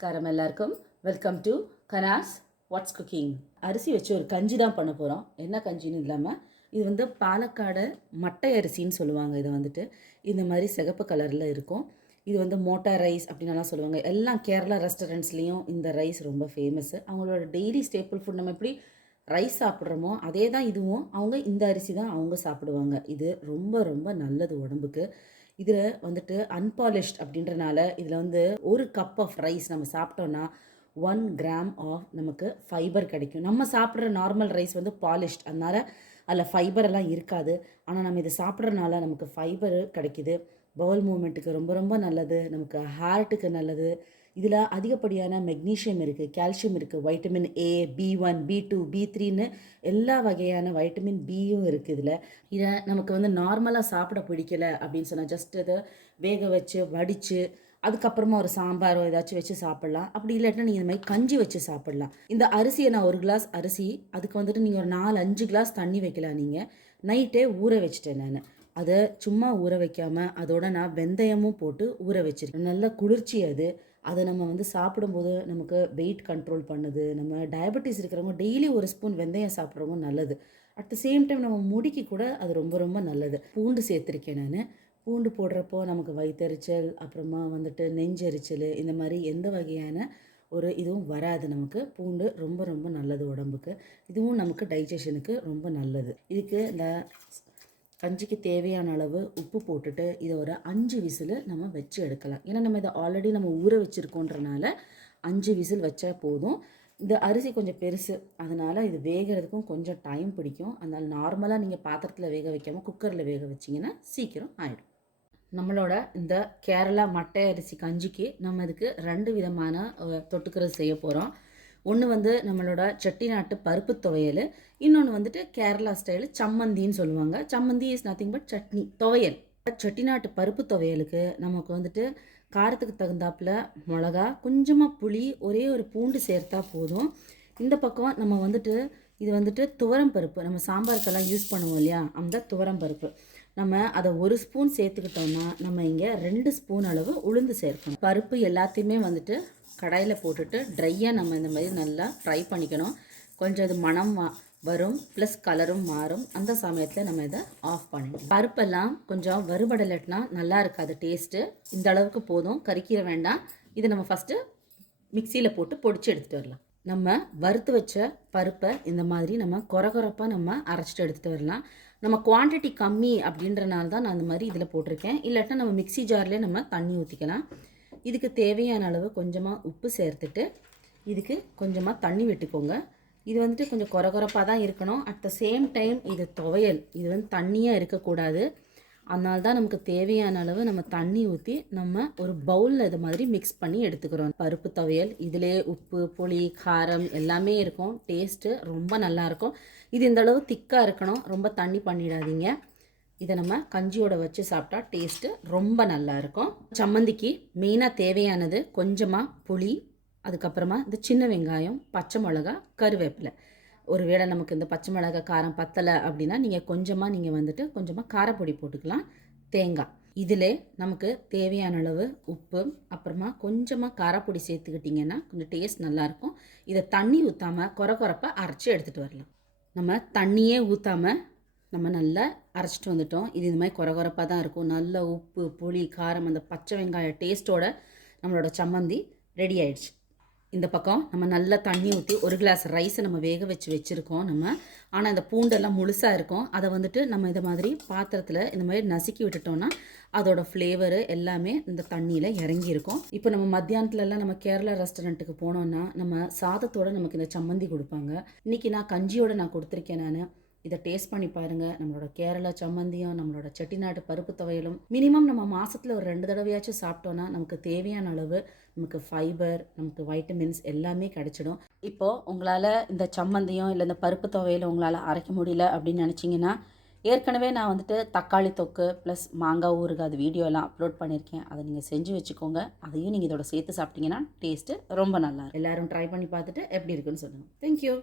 நமஸ்காரம் எல்லாருக்கும். Welcome to Kana's what's cooking. அரிசி வச்சு ஒரு கஞ்சி தான் பண்ண போகிறோம். என்ன கஞ்சின்னு இல்லாமல் இது வந்து பாலக்காடு மட்டை அரிசின்னு சொல்லுவாங்க. இதை வந்துட்டு இந்த மாதிரி சிகப்பு கலரில் இருக்கும். இது வந்து மோட்டா ரைஸ் அப்படின்லாம் சொல்லுவாங்க. எல்லாம் கேரளா ரெஸ்டாரண்ட்ஸ்லேயும் இந்த ரைஸ் ரொம்ப ஃபேமஸ்ஸு. அவங்களோட டெய்லி ஸ்டேப்பிள் ஃபுட். நம்ம எப்படி ரைஸ் சாப்பிட்றோமோ அதே தான் இதுவும். அவங்க இந்த அரிசி தான் அவங்க சாப்பிடுவாங்க. இது ரொம்ப ரொம்ப நல்லது உடம்புக்கு. இதில் வந்துட்டு அன்பாலிஷ்ட் அப்படின்றனால இதில் வந்து ஒரு கப் ஆஃப் ரைஸ் நம்ம சாப்பிட்டோன்னா 1 கிராம் ஆஃப் நமக்கு ஃபைபர் கிடைக்கும். நம்ம சாப்பிட்ற நார்மல் ரைஸ் வந்து பாலிஷ்ட், அதனால் அதில் ஃபைபர் எல்லாம் இருக்காது. ஆனால் நம்ம இதை சாப்பிட்றதுனால நமக்கு ஃபைபரு கிடைக்கிது. பவுல் மூமெண்ட்டுக்கு ரொம்ப ரொம்ப நல்லது. நமக்கு ஹார்ட்டுக்கு நல்லது. இதில் அதிகப்படியான மெக்னீஷியம் இருக்குது, கால்சியம் இருக்குது, வைட்டமின் ஏ, B1, B2, B3ன்னு எல்லா வகையான வைட்டமின் பியும் இருக்குது. இதை நமக்கு வந்து நார்மலாக சாப்பிட பிடிக்கல அப்படின்னு சொன்னால் ஜஸ்ட் இதை வேக வச்சு வடித்து அதுக்கப்புறமா ஒரு சாம்பாரோ ஏதாச்சும் வச்சு சாப்பிட்லாம். அப்படி இல்லாட்டினா நீங்கள் இந்த மாதிரி கஞ்சி வச்சு சாப்பிட்லாம். இந்த அரிசியை நான் 1 கிளாஸ் அரிசி, அதுக்கு வந்துட்டு நீங்கள் ஒரு 4-5 கிளாஸ் தண்ணி வைக்கலாம். நீங்கள் நைட்டே ஊற வச்சுட்டேன் நான். அதை சும்மா ஊற வைக்காமல் அதோட நான் வெந்தயமும் போட்டு ஊற வச்சிருக்கேன். நல்ல குளிர்ச்சி அது. அதை நம்ம வந்து சாப்பிடும்போது நமக்கு வெயிட் கண்ட்ரோல் பண்ணுது. நம்ம டயபெட்டிஸ் இருக்கிறவங்க டெய்லி ஒரு ஸ்பூன் வெந்தயம் சாப்பிட்றவங்க நல்லது. அட் த சேம் டைம் நம்ம முடிக்கு கூட அது ரொம்ப ரொம்ப நல்லது. பூண்டு சேர்த்துருக்கேன் நான். பூண்டு போடுறப்போ நமக்கு வயிற்றெரிச்சல், அப்புறமா வந்துட்டு நெஞ்செரிச்சல், இந்த மாதிரி எந்த வகையான ஒரு இதுவும் வராது. நமக்கு பூண்டு ரொம்ப ரொம்ப நல்லது உடம்புக்கு. இதுவும் நமக்கு டைஜஷனுக்கு ரொம்ப நல்லது. இதுக்கு இந்த கஞ்சிக்கு தேவையான அளவு உப்பு போட்டுட்டு இதை ஒரு 5 விசில் நம்ம வச்சு எடுக்கலாம். ஏன்னா நம்ம இதை ஆல்ரெடி நம்ம ஊற வச்சுருக்கோன்றனால 5 விசில் வச்சா போதும். இந்த அரிசி கொஞ்சம் பெருசு, அதனால் இது வேகிறதுக்கும் கொஞ்சம் டைம் பிடிக்கும். அதனால் நார்மலாக நீங்கள் பாத்திரத்தில் வேக வைக்காமல் குக்கரில் வேக வச்சிங்கன்னா சீக்கிரம் ஆகிடும். நம்மளோட இந்த கேரளா மட்டை அரிசி கஞ்சிக்கு நம்ம இதுக்கு 2 விதமான தொட்டுக்கிறது செய்ய போகிறோம். ஒன்று வந்து நம்மளோட செட்டிநாட்டு பருப்பு துவையல், இன்னொன்று வந்துட்டு கேரளா ஸ்டைலு சம்மந்தின்னு சொல்லுவாங்க. சம்மந்தி இஸ் நத்திங் பட் சட்னி, துவையல். செட்டிநாட்டு பருப்பு துவையலுக்கு நமக்கு வந்துட்டு காரத்துக்கு தகுந்தாப்பில் மிளகா, கொஞ்சமாக புளி, ஒரே ஒரு பூண்டு சேர்த்தா போதும். இந்த பக்கம் நம்ம வந்துட்டு இது வந்துட்டு துவரம் பருப்பு, நம்ம சாம்பாருக்கெல்லாம் யூஸ் பண்ணுவோம் இல்லையா, அந்த துவரம் பருப்பு நம்ம அதை 1 ஸ்பூன் சேர்த்துக்கிட்டோம்னா நம்ம இங்கே 2 ஸ்பூன் அளவு உளுந்து சேர்க்கணும். பருப்பு எல்லாத்தையுமே வந்துட்டு கடாயில் போட்டுட்டு ட்ரையாக நம்ம இந்த மாதிரி நல்லா ஃப்ரை பண்ணிக்கணும். கொஞ்சம் இது மணம் வரும், ப்ளஸ் கலரும் மாறும். அந்த சமயத்தில் நம்ம இதை ஆஃப் பண்ணிடணும். பருப்பெல்லாம் கொஞ்சம் வறுபடலைட்னா நல்லா இருக்காது டேஸ்ட்டு. இந்த அளவுக்கு போதும், கறிக்கிற வேண்டாம். இதை நம்ம ஃபஸ்ட்டு மிக்சியில் போட்டு பொடிச்சு எடுத்துகிட்டு வரலாம். நம்ம வறுத்து வச்ச பருப்பை இந்த மாதிரி நம்ம கொரகொரப்பாக நம்ம அரைச்சிட்டு எடுத்துகிட்டு வரலாம். நம்ம குவான்டிட்டி கம்மி அப்படின்றனால தான் நான் அந்த மாதிரி இதில் போட்டிருக்கேன். இல்லாட்டினா நம்ம மிக்சி ஜார்லேயே நம்ம தண்ணி ஊற்றிக்கலாம். இதுக்கு தேவையான அளவு கொஞ்சமாக உப்பு சேர்த்துட்டு இதுக்கு கொஞ்சமாக தண்ணி விட்டுக்கோங்க. இது வந்துட்டு கொஞ்சம் கொரகொரப்பாக தான் இருக்கணும். அட் த சேம் டைம் இது துவையல், இது வந்து தண்ணியாக இருக்கக்கூடாது. அதனால தான் நமக்கு தேவையான அளவு நம்ம தண்ணி ஊற்றி நம்ம ஒரு பவுலில் இது மாதிரி மிக்ஸ் பண்ணி எடுத்துக்கிறோம். பருப்பு துவையல் இதிலே உப்பு, புளி, காரம் எல்லாமே இருக்கும். டேஸ்ட்டு ரொம்ப நல்லாயிருக்கும். இது இந்த அளவு திக்காக இருக்கணும், ரொம்ப தண்ணி பண்ணிடாதீங்க. இதை நம்ம கஞ்சியோட வச்சு சாப்பிட்டா டேஸ்ட்டு ரொம்ப நல்லாயிருக்கும். சம்மந்திக்கு மெயினாக தேவையானது கொஞ்சமாக புளி, அதுக்கப்புறமா இந்த சின்ன வெங்காயம், பச்சை மிளகா, கருவேப்பிலை. ஒரு வேளை நமக்கு இந்த பச்சை மிளகா காரம் பத்தலை அப்படின்னா நீங்கள் கொஞ்சமாக காரப்பொடி போட்டுக்கலாம். தேங்காய், இதில் நமக்கு தேவையான அளவு உப்பு, அப்புறமா கொஞ்சமாக காரப்பொடி சேர்த்துக்கிட்டிங்கன்னா கொஞ்சம் டேஸ்ட் நல்லாயிருக்கும். இதை தண்ணி ஊற்றாமல் கொரகொரப்பாக அரைச்சி எடுத்துகிட்டு வரலாம். நம்ம தண்ணியே ஊற்றாமல் நம்ம நல்லா அரைச்சிட்டு வந்துட்டோம். இது இந்த மாதிரி கொரகொரப்பாக தான் இருக்கும். நல்ல உப்பு, புளி, காரம், அந்த பச்சை வெங்காய டேஸ்ட்டோட நம்மளோட சம்மந்தி ரெடி ஆயிடுச்சு. இந்த பக்கம் நம்ம நல்லா தண்ணி ஊற்றி 1 கிளாஸ் ரைஸை நம்ம வேக வச்சுருக்கோம் நம்ம. ஆனால் இந்த பூண்டெல்லாம் முழுசாக இருக்கும். அதை வந்துட்டு நம்ம இந்த மாதிரி பாத்திரத்தில் இந்த மாதிரி நசுக்கி விட்டுட்டோம்னா அதோட ஃப்ளேவரு எல்லாமே இந்த தண்ணியில் இறங்கியிருக்கும். இப்போ நம்ம மத்தியானத்துலலாம் நம்ம கேரளா ரெஸ்டாரண்ட்டுக்கு போனோன்னா நம்ம சாதத்தோடு நமக்கு இந்த சம்மந்தி கொடுப்பாங்க. இன்றைக்கி நான் கஞ்சியோடு நான் கொடுத்துருக்கேன். நான் இதை டேஸ்ட் பண்ணி பாருங்கள். நம்மளோட கேரளா சம்மந்தியும் நம்மளோட செட்டிநாட்டு பருப்பு துவையலும் மினிமம் நம்ம மாதத்தில் ஒரு 2 தடவையாச்சும் சாப்பிட்டோன்னா நமக்கு தேவையான அளவு நமக்கு ஃபைபர், நமக்கு வைட்டமின்ஸ் எல்லாமே கிடச்சிடும். இப்போது உங்களால் இந்த சம்மந்தியும் இல்லை இந்த பருப்பு துவையலும் உங்களால் அரைக்க முடியல அப்படின்னு நினச்சிங்கன்னா, ஏற்கனவே நான் வந்துட்டு தக்காளி தொக்கு ப்ளஸ் மாங்காய் ஊறுகாய் அது வீடியோலாம் அப்லோட் பண்ணியிருக்கேன். அதை நீங்கள் செஞ்சு வச்சுக்கோங்க. அதையும் நீங்கள் இதோட சேர்த்து சாப்பிட்டீங்கன்னா டேஸ்ட்டு ரொம்ப நல்லா. எல்லோரும் ட்ரை பண்ணி பார்த்துட்டு எப்படி இருக்குன்னு சொல்லுங்கள். தேங்க்யூ.